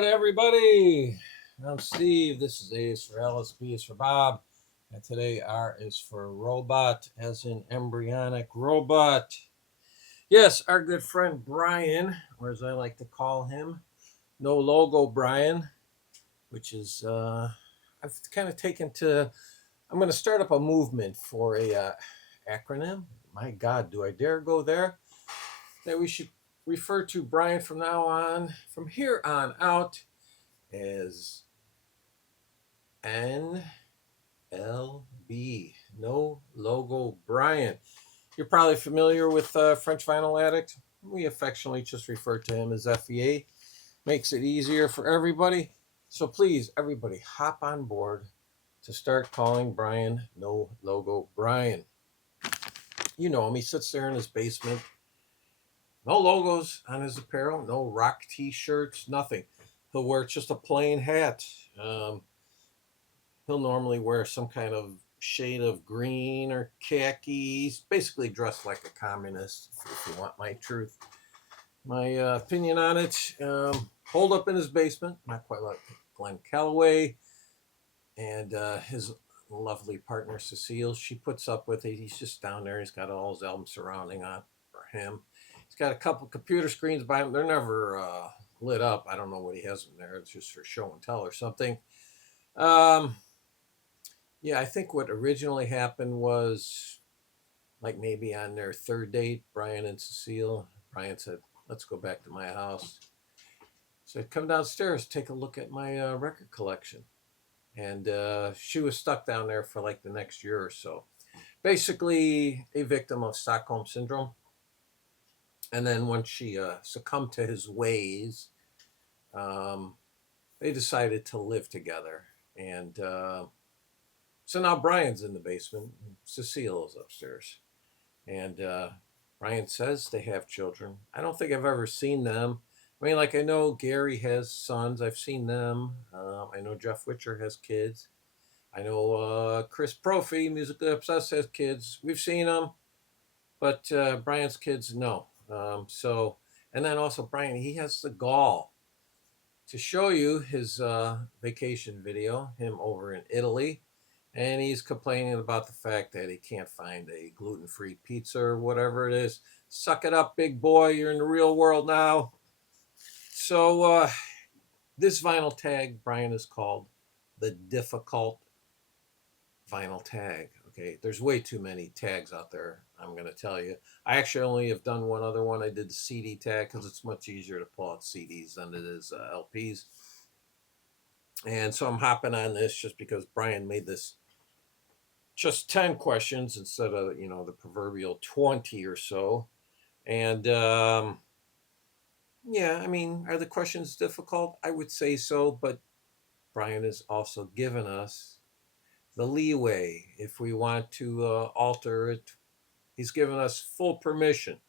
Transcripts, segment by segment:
right, everybody. I'm Steve. This is A is for Alice, B is for Bob. And today R is for robot, as in embryonic robot. Yes, our good friend Brian, or as I like to call him, No Logo Brian, which is, I've kind of taken to, I'm going to start up a movement for a acronym. My God, do I dare go there? That we should refer to Brian from now on, from here on out, as NLB, No Logo Brian. You're probably familiar with French Vinyl Addict. We affectionately just refer to him as FVA. Makes it easier for everybody. So please, everybody, hop on board to start calling Brian No Logo Brian. You know him. He sits there in his basement. No logos on his apparel, no rock t-shirts, nothing. He'll wear just a plain hat. He'll normally wear some kind of shade of green or khaki. He's basically dressed like a communist, if you want my truth. My opinion on it, holed up in his basement, not quite like Glenn Calloway, and his lovely partner Cecile. She puts up with it. He's just down there. He's got all his albums surrounding on for him. He's got a couple computer screens by him. They're never lit up. I don't know what he has in there. It's just for show and tell or something. Yeah, I think what originally happened was like maybe on their third date, Brian and Cecile. Brian said, "Let's go back to my house." So I'd come downstairs, take a look at my record collection. And she was stuck down there for like the next year or so. Basically, a victim of Stockholm Syndrome. And then once she succumbed to his ways, they decided to live together. And so now Brian's in the basement, and Cecile is upstairs. And Brian says they have children. I don't think I've ever seen them. I mean, like, I know Gary has sons. I've seen them. I know Jeff Witcher has kids. I know Chris Profi, Musically Obsessed, has kids. We've seen them. But Brian's kids, no. And then also Brian, he has the gall to show you his vacation video, him over in Italy. And he's complaining about the fact that he can't find a gluten-free pizza or whatever it is. Suck it up, big boy. You're in the real world now. So this vinyl tag, Brian, is called the difficult vinyl tag. Okay, there's way too many tags out there, I'm going to tell you. I actually only have done one other one. I did the CD tag because it's much easier to pull out CDs than it is LPs. And so I'm hopping on this just because Brian made this just 10 questions instead of, the proverbial 20 or so. And yeah, I mean, are the questions difficult? I would say so, but Brian has also given us the leeway if we want to alter it. He's given us full permission.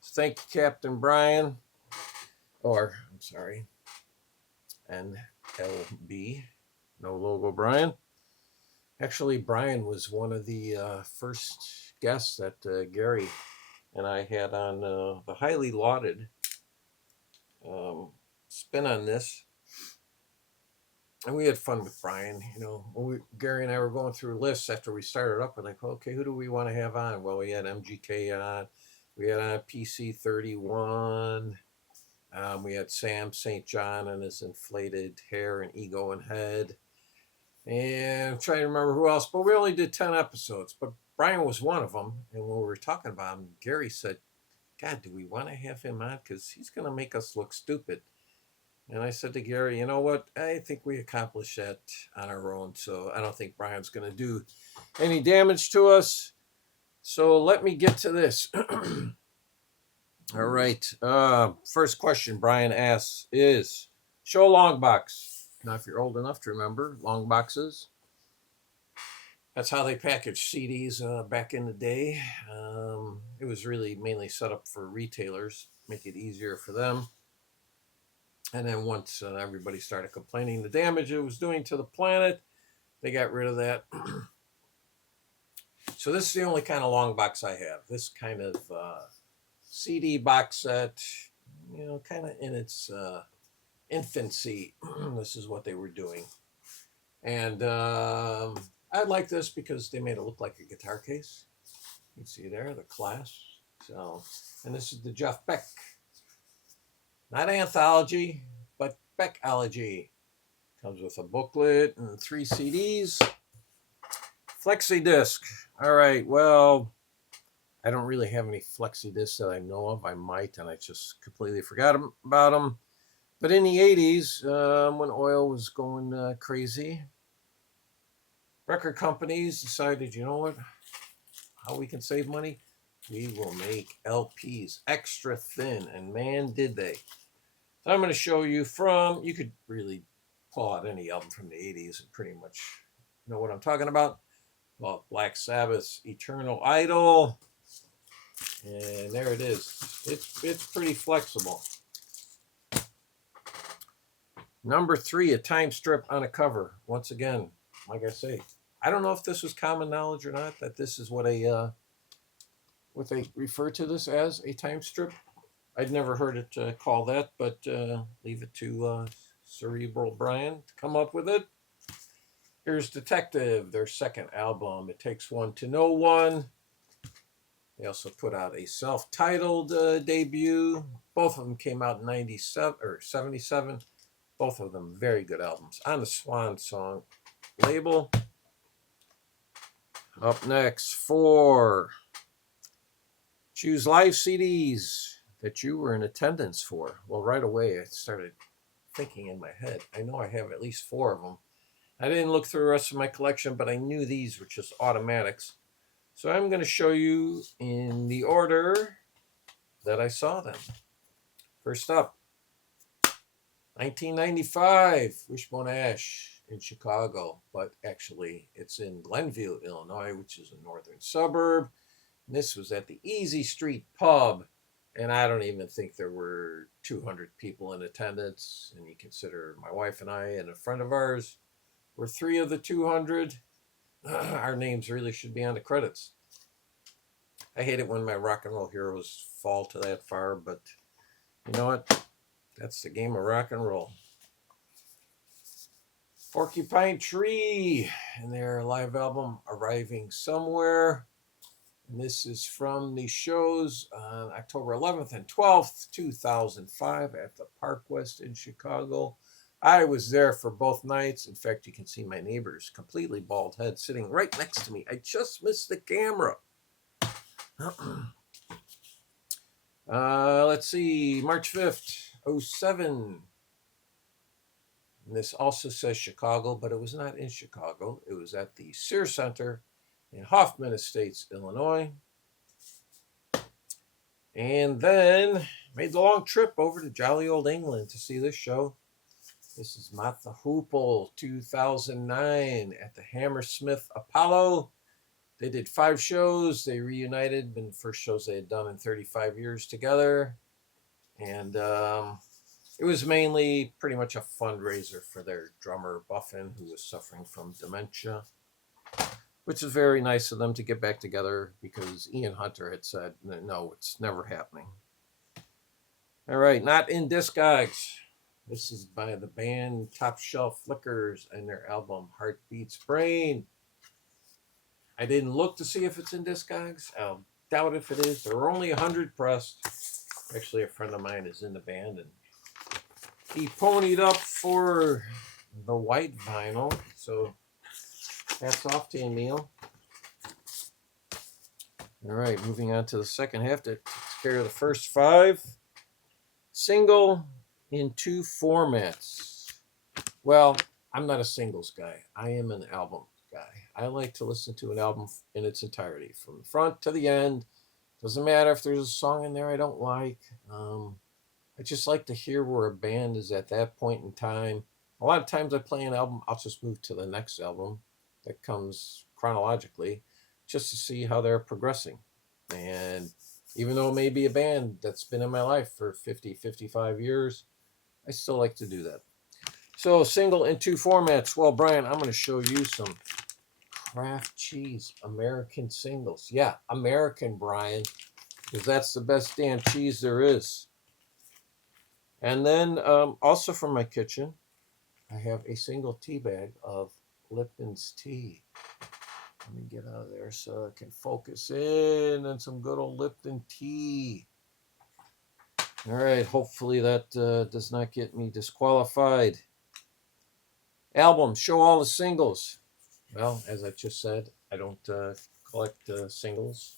So thank you, Captain Brian, or I'm sorry, NLB, No Logo Brian. Actually, Brian was one of the first guests that Gary and I had on the highly lauded spin on this. And we had fun with Brian. Gary and I were going through lists after we started up. We're like, okay, who do we want to have on? Well, we had MGK on. We had on PC31. We had Sam St. John and his inflated hair and ego and head. And I'm trying to remember who else. But we only did 10 episodes. But Brian was one of them. And when we were talking about him, Gary said, God, do we want to have him on? Because he's going to make us look stupid. And I said to Gary, you know what? I think we accomplished that on our own. So I don't think Brian's going to do any damage to us. So let me get to this. All right. First question Brian asks is, show a long box. Now, if you're old enough to remember, long boxes. That's how they packaged CDs back in the day. It was really mainly set up for retailers, make it easier for them. And then once everybody started complaining the damage it was doing to the planet, they got rid of that. So this is the only kind of long box I have. This kind of CD box set, kind of in its infancy. This is what they were doing. And I like this because they made it look like a guitar case. You can see there, the clasp. So, and this is the Jeff Beck. Not anthology, but Beckology. Comes with a booklet and 3 CDs. Flexi disc. All right, well, I don't really have any flexi discs that I know of. I might, and I just completely forgot about them. But in the 80s, when oil was going crazy, record companies decided, you know what, how we can save money? We will make LPs extra thin, and man, did they. So I'm going to show you from, you could really pull out any album from the 80s and pretty much know what I'm talking about. Well, Black Sabbath's Eternal Idol. And there it is. It's pretty flexible. Number 3, a time strip on a cover. Once again, like I say, I don't know if this was common knowledge or not, that this is what what they refer to this as, a time strip. I'd never heard it called that, but leave it to Cerebral Brian to come up with it. Here's Detective, their second album. It Takes One to Know One. They also put out a self-titled debut. Both of them came out in 97 or 77. Both of them very good albums on the Swan Song label. Up next, 4 Choose Live CDs that you were in attendance for. Well, right away I started thinking in my head, I know I have at least 4 of them. I didn't look through the rest of my collection, but I knew these were just automatics. So I'm going to show you in the order that I saw them. First up, 1995, Wishbone Ash in Chicago, but actually it's in Glenville, Illinois, which is a northern suburb. And this was at the Easy Street Pub, and I don't even think there were 200 people in attendance. And you consider my wife and I and a friend of ours were 3 of the 200. Our names really should be on the credits. I hate it when my rock and roll heroes fall to that far, but you know what? That's the game of rock and roll. Porcupine Tree and their live album Arriving Somewhere. And this is from the shows on October 11th and 12th, 2005 at the Park West in Chicago. I was there for both nights. In fact, you can see my neighbor's completely bald head sitting right next to me. I just missed the camera. Let's see, March 5th, 07. And this also says Chicago, but it was not in Chicago. It was at the Sears Center in Hoffman Estates, Illinois. And then made the long trip over to jolly old England to see this show. This is Martha Hoople, 2009 at the Hammersmith Apollo. They did 5 shows. They reunited. Been the first shows they had done in 35 years together. And it was mainly pretty much a fundraiser for their drummer, Buffin, who was suffering from dementia, which is very nice of them to get back together because Ian Hunter had said, no, it's never happening. All right, Not in Discogs. This is by the band Top Shelf Flickers and their album Heartbeats Brain. I didn't look to see if it's in Discogs. I'll doubt if it is. There were only 100 pressed. Actually, a friend of mine is in the band, and he ponied up for the white vinyl. So hats off to you, Neil. All right, moving on to the second half to take care of the first 5. Single in 2 formats. Well, I'm not a singles guy. I am an album guy. I like to listen to an album in its entirety, from the front to the end. Doesn't matter if there's a song in there I don't like. I just like to hear where a band is at that point in time. A lot of times I play an album, I'll just move to the next album that comes chronologically just to see how they're progressing. And even though it may be a band that's been in my life for 50, 55 years, I still like to do that. So single in 2 formats. Well, Brian, I'm going to show you some Kraft cheese American singles. Yeah, American, Brian, because that's the best damn cheese there is. And then also from my kitchen, I have a single tea bag of Lipton's tea. Let me get out of there so I can focus in on some good old Lipton tea. All right, hopefully that does not get me disqualified. Album, show all the singles. Well, as I just said, I don't collect singles.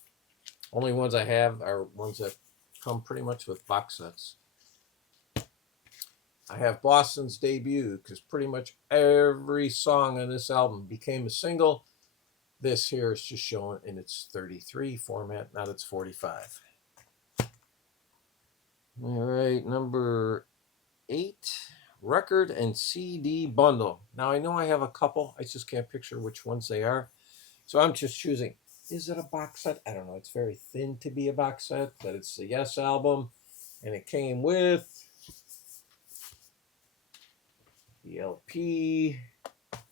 Only ones I have are ones that come pretty much with box sets. I have Boston's Debut because pretty much every song on this album became a single. This here is just shown in its 33 format, not its 45. All right, number 8, record and CD bundle. Now I know I have a couple. I just can't picture which ones they are. So I'm just choosing. Is it a box set? I don't know. It's very thin to be a box set, but it's the Yes album. And it came with the LP.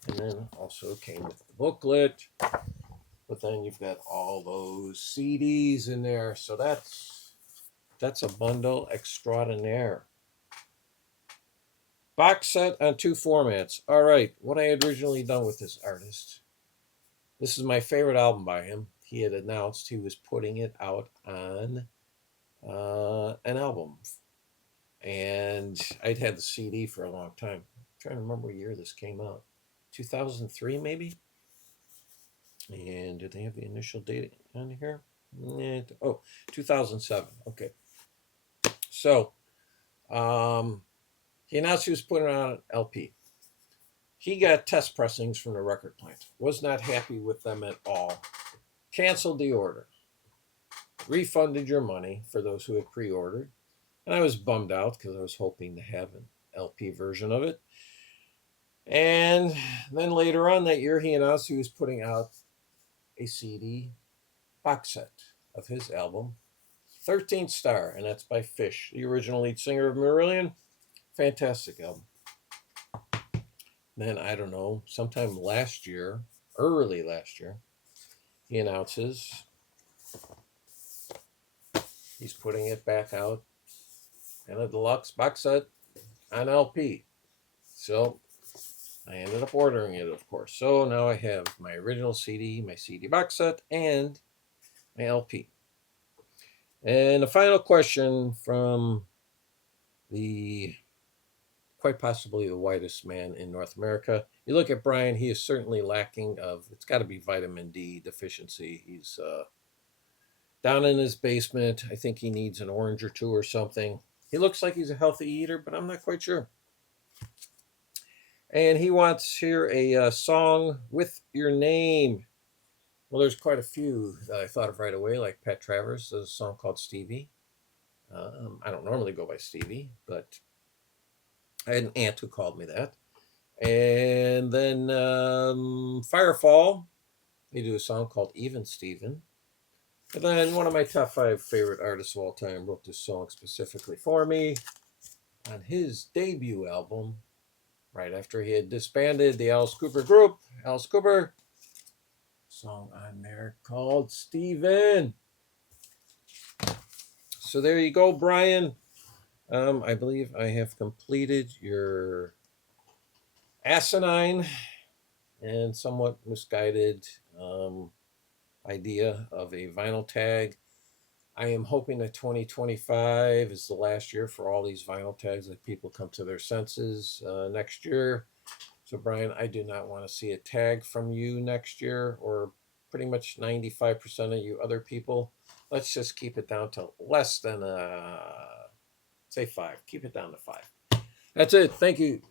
And then also came with the booklet. But then you've got all those CDs in there. So that's a bundle extraordinaire. Box set on 2 formats. All right, what I had originally done with this artist. This is my favorite album by him. He had announced he was putting it out on an album. And I'd had the CD for a long time. I'm trying to remember what year this came out. 2003 maybe? And did they have the initial date on here? 2007. Okay. So, he announced he was putting on an LP. He got test pressings from the record plant. Was not happy with them at all. Canceled the order. Refunded your money for those who had pre-ordered. And I was bummed out because I was hoping to have an LP version of it. And then later on that year, he announced he was putting out a CD box set of his album, 13th Star, and that's by Fish, the original lead singer of Marillion. Fantastic album. Then, I don't know, sometime last year, early last year, he announces he's putting it back out in a deluxe box set on LP. So I ended up ordering it, of course. So now I have my original CD, my CD box set, and my LP. And the final question from the quite possibly the whitest man in North America. You look at Brian, he is certainly lacking of, it's got to be vitamin D deficiency. He's down in his basement. I think he needs an orange or two or something. He looks like he's a healthy eater, but I'm not quite sure. And he wants here a song with your name. Well, there's quite a few that I thought of right away, like Pat Travers. There's a song called Stevie. I don't normally go by Stevie, but I had an aunt who called me that. And then Firefall, they do a song called Even Steven. And then one of my top 5 favorite artists of all time wrote this song specifically for me on his debut album, right after he had disbanded the Alice Cooper group. Alice Cooper, song on there called Steven. So there you go, Brian. I believe I have completed your asinine and somewhat misguided idea of a vinyl tag. I am hoping that 2025 is the last year for all these vinyl tags, that people come to their senses next year. So, Brian, I do not want to see a tag from you next year, or pretty much 95% of you other people. Let's just keep it down to less than, say 5. Keep it down to 5. That's it. Thank you.